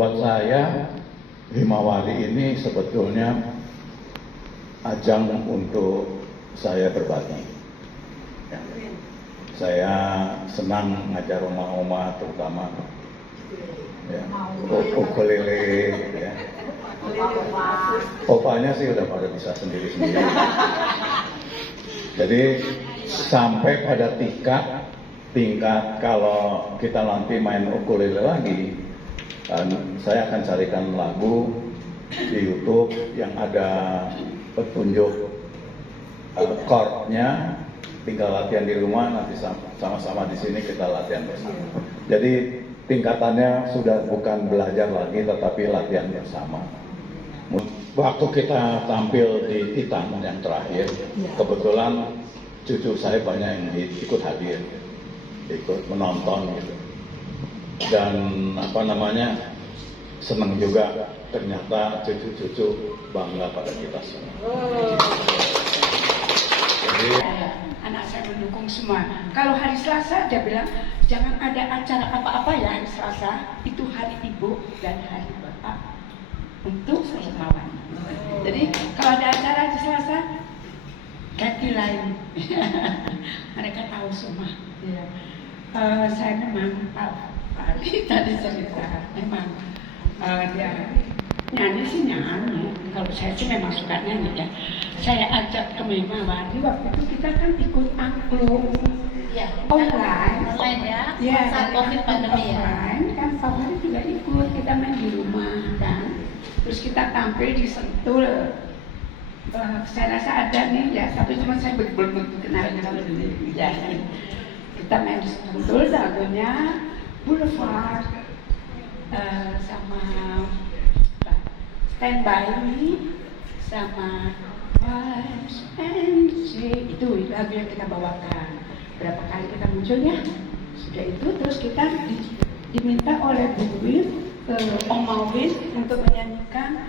buat saya Himawari ini sebetulnya ajang untuk saya berbagi. Ya. Saya senang ngajar oma-oma terutama ya, ukulele ya. Opanya sih udah pada bisa sendiri-sendiri. Jadi sampai pada tingkat kalau kita nanti main ukulele lagi, saya akan carikan lagu di YouTube yang ada petunjuk chordnya, tinggal latihan di rumah, nanti sama-sama di sini kita latihan bersama. Jadi tingkatannya sudah bukan belajar lagi, tetapi latihan bersama. Waktu kita tampil di Titan yang terakhir, kebetulan cucu saya banyak yang ikut hadir, ikut menonton gitu. Dan senang juga ternyata cucu-cucu bangga pada kita semua. Jadi, anak saya mendukung semua. Kalau hari Selasa dia bilang jangan ada acara apa-apa ya hari Selasa, itu hari ibu dan hari bapak untuk Himawari. Jadi kalau ada acara di Selasa ganti lain. Mereka tahu semua. Ya. Saya memang Pak Ali tadi cerita memang dia nyanyi sih nyanyi. Kalau saya sih memang suka nyanyi ya. Saya ajak ke Himawari waktu itu kita kan ikut angklung ya, online ya, saat COVID pandemi online, kan Pak Ali juga ikut, kita main di rumah kan. Terus kita tampil di Sentul. Saya rasa ada nih ya, tapi cuma saya belum kenal dulu ya. Kita main di Sentul, lagunya Boulevard sama Stand By Me sama Wise and Say, itu lagu yang kita bawakan. Berapa kali kita munculnya sudah itu, terus kita diminta oleh Bu Win ke Om Mawin untuk menyanyikan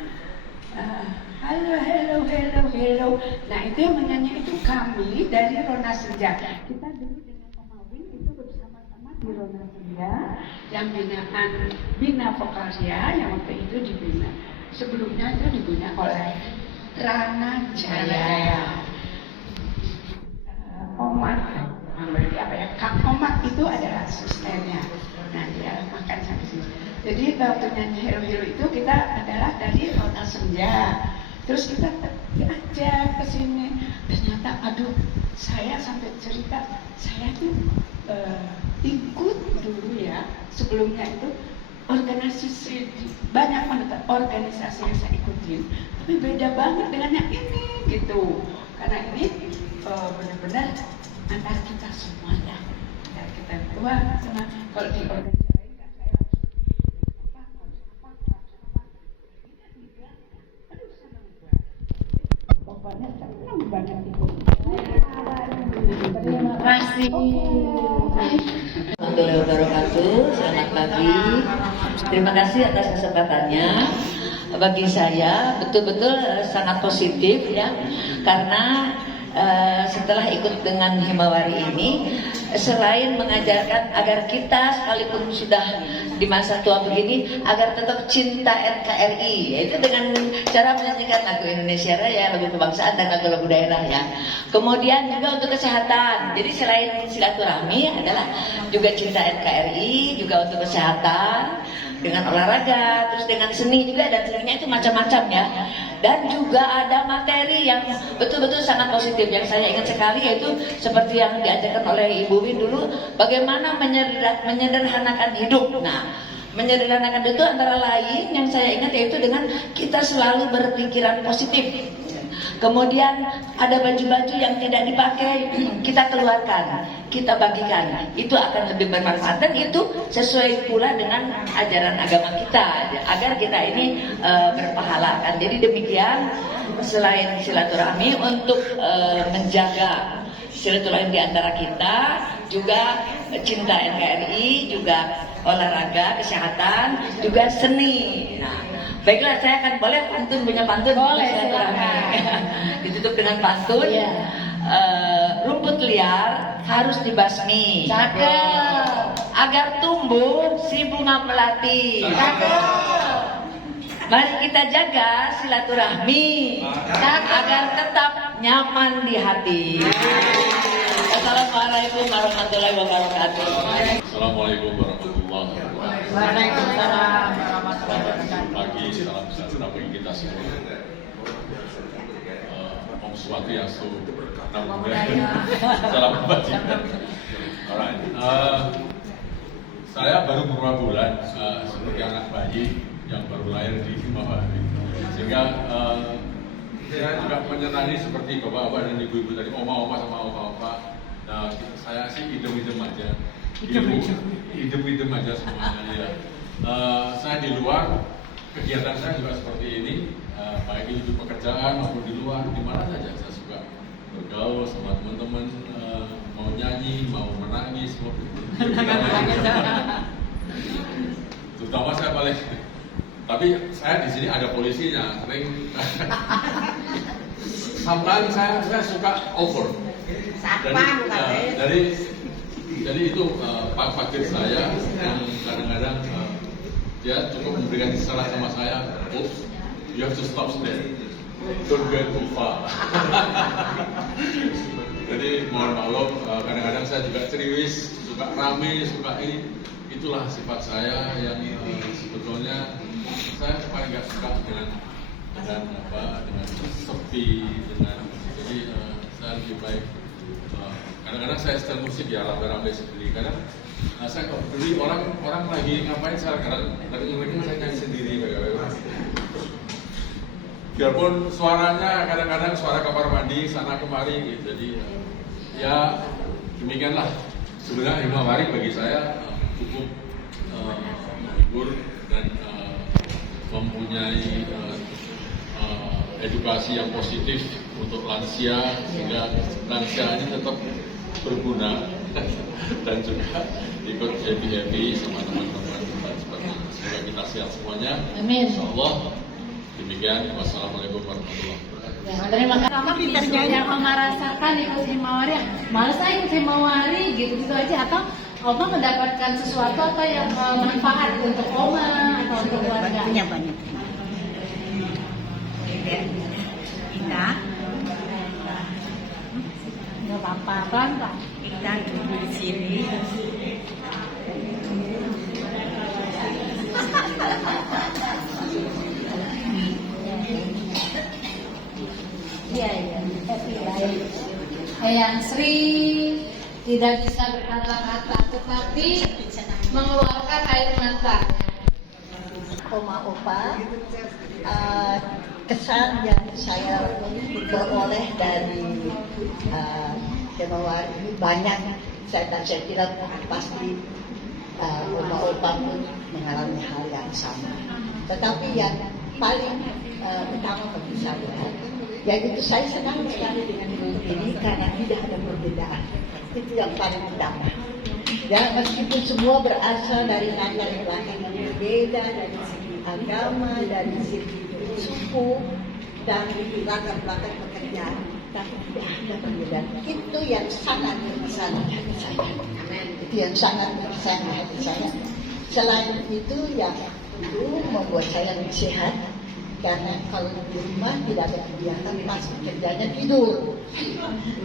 Halo, hello, hello, hello. Nah itu yang menyanyi itu kami dari Rona Senja. Kita dulu dengan Om Mawin itu bersama-sama di Rona Senja yang binaan Bina Vokalia yang waktu itu dibina. Sebelumnya itu dibina oleh Rana Jaya. Kak Omat itu adalah asistennya. Nah dia makan sampai sini. Jadi waktu nyanyi Hero Hero itu kita adalah dari Rona Senja. Terus kita diajak ke sini. Ternyata aduh, saya sampai cerita saya tuh ikut dulu ya. Sebelumnya itu organisasi, banyak organisasi yang saya ikutin, tapi beda banget dengan yang ini gitu. Karena ini benar-benar antara kita semua ya, antara kita tua sama kalau di organisasi lain kan saya harus senang banget. Pokoknya senang banget itu. Terima kasih. Warahmatullahi wabarakatuh. Selamat pagi. Terima kasih atas kesempatannya. Bagi saya betul-betul sangat positif ya, karena setelah ikut dengan Himawari ini, selain mengajarkan agar kita sekalipun sudah di masa tua begini agar tetap cinta NKRI, yaitu dengan cara menyanyikan lagu Indonesia Raya, lagu kebangsaan dan lagu-lagu daerah ya. Kemudian juga untuk kesehatan. Jadi selain silaturahmi adalah juga cinta NKRI, juga untuk kesehatan dengan olahraga, terus dengan seni juga, dan seninya itu macam-macam ya. Dan juga ada materi yang betul-betul sangat positif yang saya ingat sekali, yaitu seperti yang diajarkan oleh Ibu Win dulu, bagaimana menyederhanakan hidup. Nah, menyederhanakan itu antara lain yang saya ingat yaitu dengan kita selalu berpikiran positif. Kemudian ada baju-baju yang tidak dipakai, kita keluarkan, kita bagikan. Itu akan lebih bermanfaat, dan itu sesuai pula dengan ajaran agama kita, agar kita ini berpahala. Jadi demikian, selain silaturahmi untuk menjaga silaturahmi di antara kita, juga cinta NKRI, juga olahraga, kesehatan, juga seni. Nah, baiklah, saya akan boleh pantun, punya pantun. Boleh, ditutup dengan pantun. Yeah. Rumput liar harus dibasmi. Cakep. agar tumbuh si bunga melati. Mari kita jaga silaturahmi dan agar tetap nyaman di hati. Assalamualaikum warahmatullahi wabarakatuh. Assalamualaikum warahmatullahi wabarakatuh. Waalaikumsalam warahmatullahi wabarakatuh. Pagi, salam sejahtera bagi kita semua. Om Swastiastu, Namo Buddhaya, salam kebajikan. Alright, saya baru beberapa bulan seperti anak bayi yang baru lahir di 5 hari, sehingga saya juga menyenangi seperti bapak-bapak dan ibu-ibu tadi, oma-oma sama opa-opa. Nah, saya sih idem-idem aja, idem-idem aja semuanya ya. Saya di luar, kegiatan saya juga seperti ini, baik itu di pekerjaan maupun di luar, di mana saja saya suka bergaul sama teman-teman, mau nyanyi, mau menangis, mau terutama saya paling, tapi saya di sini ada polisinya, sering. Sometimes saya suka over. Jadi itu Pak Fakir saya yang kadang-kadang dia cukup memberikan saran sama saya, oops, you have to stop there, don't go too far. Jadi mohon maklum, kadang-kadang saya juga ceriwis, suka rame, suka ini. Itulah sifat saya yang sebetulnya saya paling gak suka dengan sepi, jadi saya lebih baik. Kadang-kadang saya setel musik ya rame-rame sendiri. Kadang saya kok beli orang lagi ngapain, saya kadang saya nyanyi sendiri. Biarpun suaranya kadang-kadang suara kamar mandi sana kemari gitu. Jadi ya demikianlah. Sebenarnya 5 hari bagi saya cukup menghibur dan mempunyai edukasi yang positif untuk lansia, sehingga lansia ini tetap berguna dan juga ikut happy sama teman-teman. Semoga kita sehat semuanya. Amin. Insyaallah. Demikian. Wassalamualaikum warahmatullahi wabarakatuh. Ya, terima kasih. Sama pinternya yang Oma rasakan ikut himawari, malah saya ikut himawari gitu-gitu aja, atau Oma mendapatkan sesuatu atau yang manfaat untuk Oma atau untuk keluarga? Punya banyak. Kita Nggak apa-apa, pelan-pelan. kita duduk di sini. Iya, happy baik. Yang sering tidak bisa berkata-kata, tetapi mengeluarkan air mata. Oma Opa, kesan yang saya peroleh dari Himawari ini banyak. Saya kira pasti Oma Opa pun mengalami hal yang sama. Tetapi yang paling utama bagi saya, yaitu saya senang sekali dengan grup ini karena tidak ada perbedaan. Itu yang paling utama. Ya, meskipun semua berasal dari latar belakang yang berbeda, dari segi agama, dari segi suku, dan latar belakang pekerjaan, tapi tidak ada perbedaan. Itu yang sangat berkesan di hati saya. Itu yang sangat berkesan di hati saya. Selain itu, yang itu membuat saya lebih sehat. Karena kalau di rumah tidak ada kegiatan, pasti kerjanya tidur.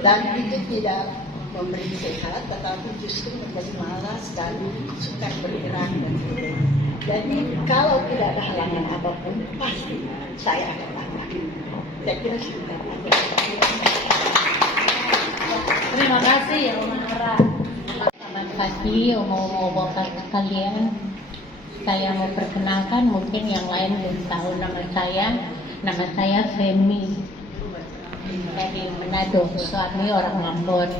Dan itu tidak memberi sehat, tetapi justru menjadi malas dan suka bergerak dan sebagainya. Jadi kalau tidak ada halangan apapun, pasti saya akan lakukan. Saya kira sekitar itu. Terima kasih ya Oma Nora. Selamat pagi, Oma-Oma sekalian. Saya mau perkenalkan, mungkin yang lain belum tahu nama saya. Nama saya Femi dari Manado, suami orang Ambon.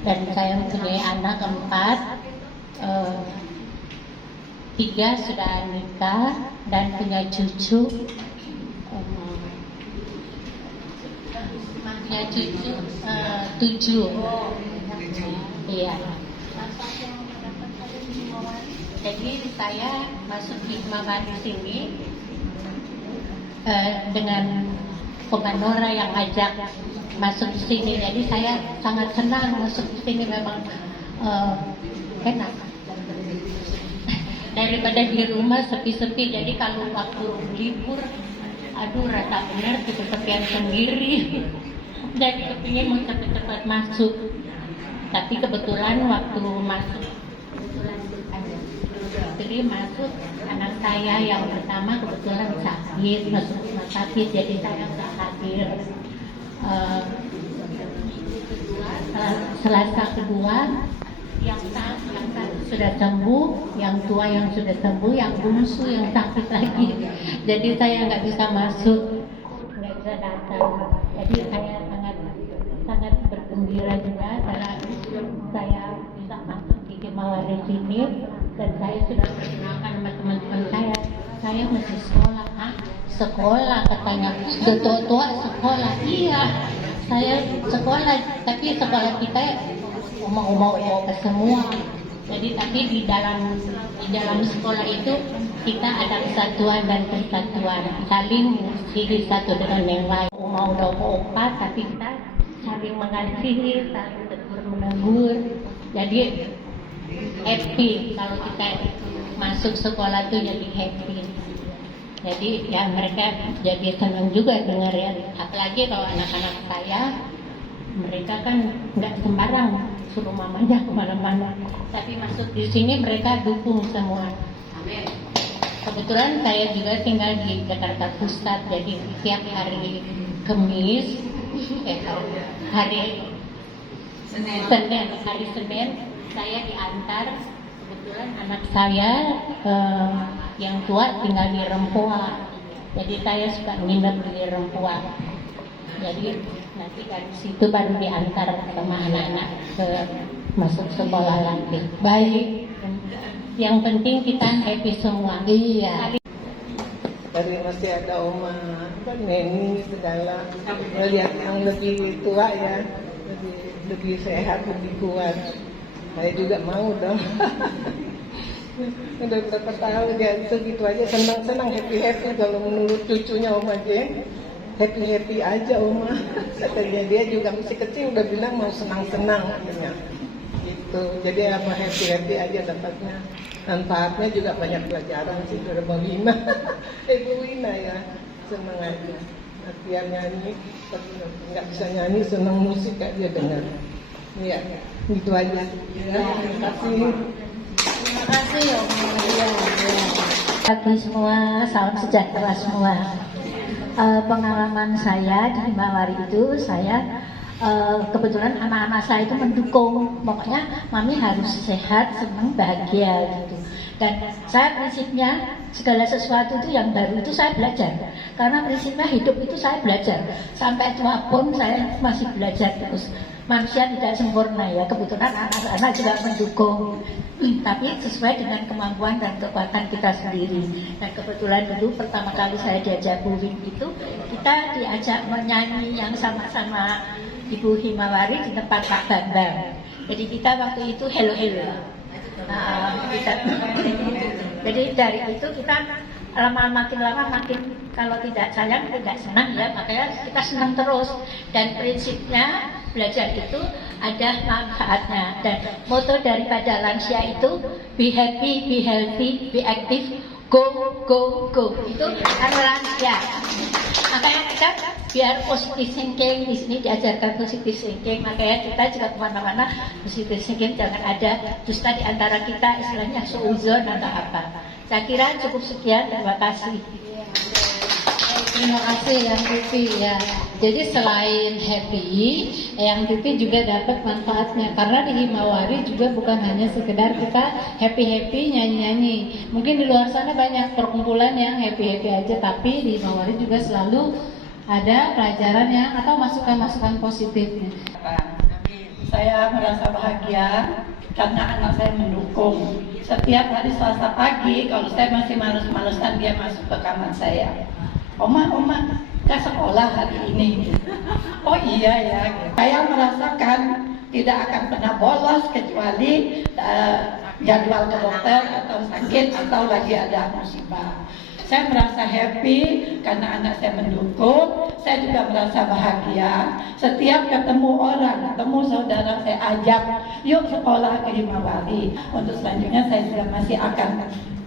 Dan saya mempunyai anak 4, 3 sudah nikah dan punya cucu. Punya cucu 7. Iya. Jadi saya masuk di Himawari sini dengan Oma Nora yang ajak masuk sini. Jadi saya sangat senang masuk sini, memang enak. daripada di rumah sepi-sepi. Jadi kalau waktu libur, aduh rasa benar kesepian sendiri. Jadi kepingin mau cepat-cepat masuk. Tapi kebetulan waktu masuk, masuk anak saya yang pertama kebetulan sakit, masuk rumah sakit, jadi saya nggak hadir. Selasa kedua yang satu sudah sembuh, yang tua yang sudah sembuh, yang bungsu yang sakit lagi. Jadi saya nggak bisa masuk, nggak bisa datang. Jadi saya sangat bergembira juga karena saya bisa masuk di Himawari sini, dan saya sudah perkenalkan sama teman-teman saya. Saya masih sekolah, sekolah katanya, tua sekolah. Iya, saya sekolah, tapi sekolah kita umum semua. Jadi tapi di dalam sekolah itu kita ada kesatuan dan persatuan, saling mengasihi satu dengan yang lain. Mau opat, tapi kita saling mengasihi, saling tegur menegur. Jadi happy kalau kita masuk sekolah tuh jadi happy. Jadi ya mereka jadi senang juga dengar ya. Apalagi kalau anak-anak saya, mereka kan nggak sembarang suruh mamanya kemana-mana, tapi masuk di sini mereka dukung semua. Amin. Kebetulan saya juga tinggal di Jakarta Pusat, jadi setiap hari Kamis, hari Senin saya diantar. Kebetulan anak saya yang tua tinggal di Rempoa, jadi saya suka nginep di Rempoa. Jadi nanti dari situ baru diantar sama anak-anak ke masuk sekolah lagi. Baik, yang penting kita happy semua. Iya. Dari masih ada oma, neni segala, melihat yang lebih tua ya, lebih sehat, lebih kuat. Saya juga mau dong. Udah berapa tahun ya, segitu aja senang-senang, happy-happy kalau menurut cucunya Oma Jen. Happy-happy aja Oma. Katanya dia juga masih kecil udah bilang mau senang-senang katanya. Gitu. Jadi apa happy-happy aja dapatnya. Manfaatnya juga banyak pelajaran sih dari Mbak Wina. Ibu Wina ya, senang aja. Latihan nyanyi, nggak bisa nyanyi, senang musik aja dengar. Iya, gitu aja. Ya, terima kasih. Terima kasih ya. Pagi semua, salam sejahtera semua. Pengalaman saya di Himawari itu, saya kebetulan anak-anak saya itu mendukung, pokoknya mami harus sehat, senang, bahagia gitu. Dan saya prinsipnya segala sesuatu itu yang baru itu saya belajar, karena prinsipnya hidup itu saya belajar sampai tua pun saya masih belajar terus. Manusia tidak sempurna ya, kebetulan anak-anak juga mendukung, tapi sesuai dengan kemampuan dan kekuatan kita sendiri. Dan kebetulan dulu pertama kali saya diajak Bu Win itu, kita diajak menyanyi yang sama-sama Ibu Himawari di tempat Pak Bambang. Jadi kita waktu itu hello. Jadi dari itu kita makin lama kalau tidak sayang tidak senang ya, makanya kita senang terus. Dan prinsipnya belajar itu ada manfaatnya, dan moto daripada lansia itu be happy, be healthy, be active, go itu lansia. Makanya kita biar positive thinking, di sini diajarkan positive thinking, makanya kita juga kemana-mana positive thinking, jangan ada dusta di antara kita, istilahnya suuzon atau apa. Saya kira cukup sekian, terima kasih. Terima kasih Yang Pipi ya. Jadi selain happy, Yang Pipi juga dapat manfaatnya, karena di Himawari juga bukan hanya sekedar kita happy nyanyi. Mungkin di luar sana banyak perkumpulan yang happy aja, tapi di Himawari juga selalu ada pelajaran yang atau masukan positifnya. Saya merasa bahagia karena anak saya mendukung. Setiap hari Selasa pagi, kalau saya masih males-malesan, dia masuk ke kamar saya. Oma, gak sekolah hari ini. Oh iya ya. Saya merasakan tidak akan pernah bolos kecuali jadwal ke dokter atau sakit atau lagi ada musibah. Saya merasa happy karena anak saya mendukung. Saya juga merasa bahagia. Setiap ketemu orang, ketemu saudara, saya ajak, yuk sekolah ke Himawari. Untuk selanjutnya saya juga masih akan,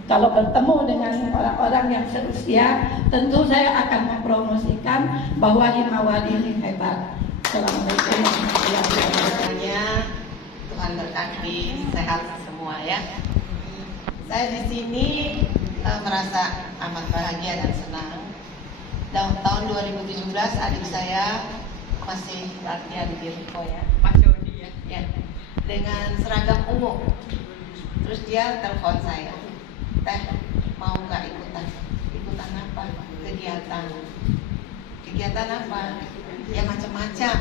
kalau bertemu dengan orang-orang yang seusia, tentu saya akan mempromosikan bahwa Himawari ini hebat. Assalamualaikum warahmatullahi wabarakatuh. Tuhan berkati, sehat semua ya. Saya di sini merasa amat bahagia dan senang. Tahun 2017 adik saya masih latihan di Riko ya, ya, dengan seragam ungu. Terus dia telepon saya, "Teh, mau nggak ikutan? Ikutan apa? Kegiatan apa? Ya macam-macam."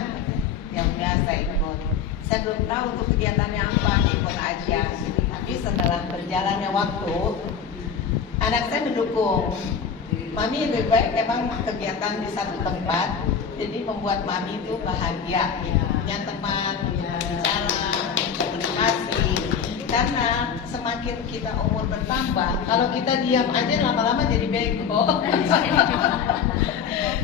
Yang biasa ikut. Saya belum tahu untuk kegiatannya apa, ikut aja. Tapi setelah berjalannya waktu, anak saya mendukung. Mami lebih baik memang kegiatan di satu tempat, jadi membuat mami itu bahagia, punya teman, berbicara, berdiskusi. Karena semakin kita umur bertambah, kalau kita diam aja lama-lama jadi bego.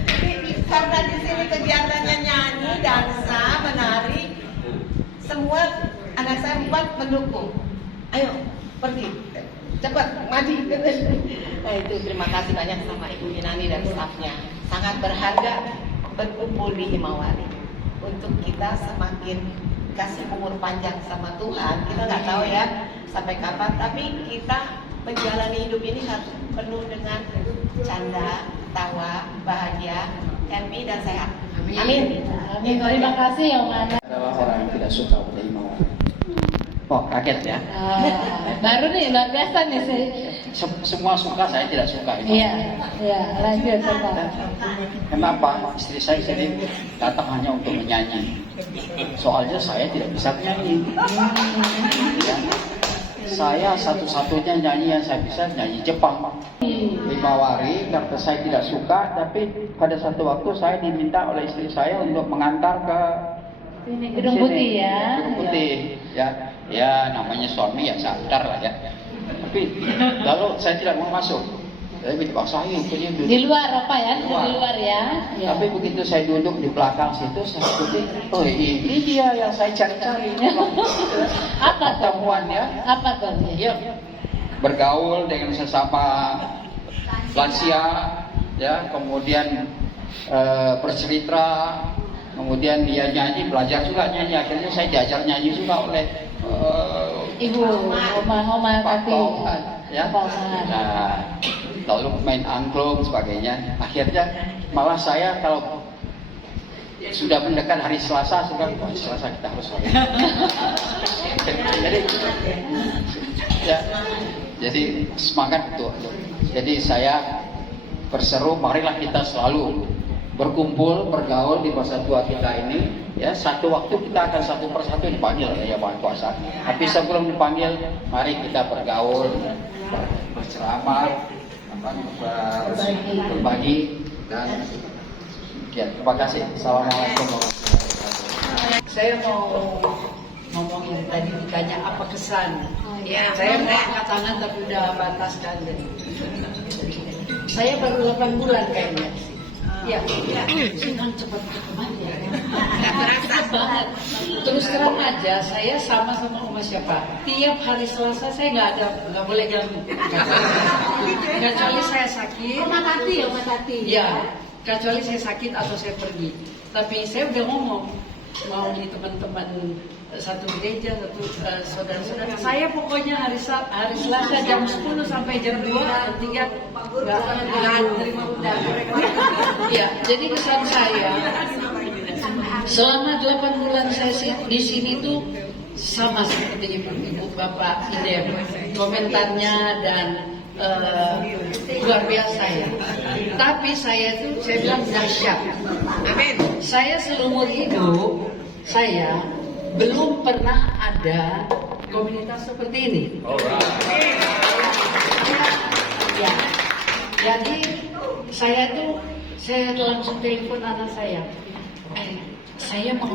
Jadi karena di sini kegiatannya nyanyi, dansa, menari, semua anak saya buat mendukung. Ayo pergi, cepat mandi. Nah itu terima kasih banyak sama Ibu Inani dan stafnya. Sangat berharga berkumpul di Himawari. Untuk kita semakin kasih umur panjang sama Tuhan, kita nggak tahu ya sampai kapan. Tapi kita menjalani hidup ini harus penuh dengan canda, tawa, bahagia, happy dan sehat. Amin. Amin. Terima kasih ya Om. Adalah orang yang tidak suka pada Himawari. Oh, kaget ya? Baru nih, luar biasa nih saya. Semua suka, saya tidak suka. Iya, lanjut Pak. Kenapa? Istri saya sini datang hanya untuk menyanyi. Soalnya saya tidak bisa menyanyi. Ya. Saya satu-satunya nyanyi yang saya bisa nyanyi Jepang. Himawari karena saya tidak suka, tapi pada satu waktu saya diminta oleh istri saya untuk mengantar ke Gedung Putih ya. Gedung Putih ya namanya suami ya sadar lah ya. Tapi lalu saya tidak mau masuk. Tapi dipaksain duduk. Di luar apa ya? Di luar ya. Tapi begitu saya duduk di belakang situ, saya ikuti, oh ini dia yang saya cari-cari. Apa pertemuan ya? Apa tuh? Ya, bergaul dengan sesama lansia, ya, kemudian bercerita, kemudian dia nyanyi, belajar juga nyanyi. Akhirnya saya diajar nyanyi juga oleh Ibu Oma Tati, ya. Nah, lalu main angklung sebagainya. Akhirnya malah saya kalau sudah mendekat hari Selasa, hari Selasa kita harus jadi semangat untuk. Jadi saya berseru, marilah kita selalu berkumpul, bergaul di masa tua kita ini. Ya, satu waktu kita akan satu persatu dipanggil ya Pak Kuasa. Tapi sebelum dipanggil, mari kita bergaul, berceramah, berbagi dan ya, terima kasih. Assalamualaikum warahmatullahi wabarakatuh. Saya mau ngomong yang tadi ditanya apa kesan. Saya mau angkat tangan tapi udah bataskan. Saya baru 8 bulan kayaknya. Ya, senang cepat-cepat ya. Cepat banget. Terus terang aja, saya sama-sama sama siapa? Tiap hari Selasa saya nggak boleh ganggu. Kecuali saya sakit. Oma Tati. Ya, kecuali saya sakit atau saya pergi. Tapi saya udah ngomong mau di teman-teman satu gereja, satu saudara-saudara. Saya pokoknya hari Selasa jam 10 sampai jam 2, jam 3 nggak terima undangan. Ya, jadi kesan saya selama 8 bulan saya di sini tuh sama seperti Ibu Bapak Idem, komentarnya dan luar biasa ya. Tapi saya tuh saya bilang dahsyat. Saya seumur hidup saya belum pernah ada komunitas seperti ini. Ya. Jadi saya langsung telepon anak saya. Saya mau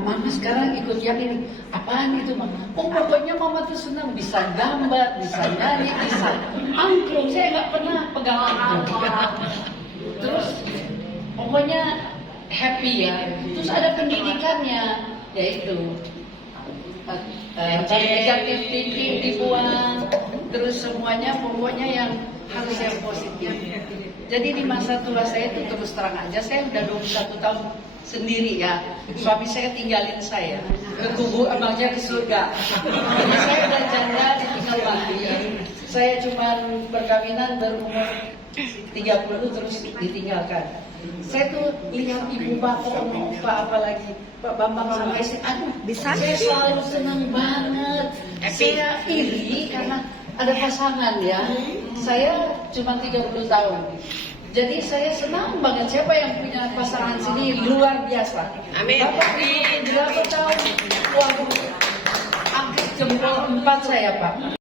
Mama sekarang ikut yang ini. Apaan itu Mama? Oh pokoknya Mama tuh senang bisa gambar, bisa nyanyi, bisa. angklung, saya nggak pernah pegang angklung. Terus pokoknya happy ya. Terus ada pendidikannya, yaitu negatif thinking dibuang, terus semuanya pokoknya yang harus yang positif. Jadi di masa tua saya itu terus terang aja, saya udah 21 tahun sendiri ya. Suami saya tinggalin saya ke kubur, abangnya ke surga. Jadi saya udah janda ditinggal mati. Saya cuma berkawinan berumur 30 terus ditinggalkan. Saya tuh lihat ibu bapak, oma opa, apalagi Pak Bambang sama istri, aduh, saya selalu senang banget. Saya iri karena ada pasangan ya. Saya cuma 30 tahun. Jadi saya senang banget, siapa yang punya pasangan sini luar biasa. Amin. Bapak 38 tahun, waduh, angkat jempol 4 saya Pak.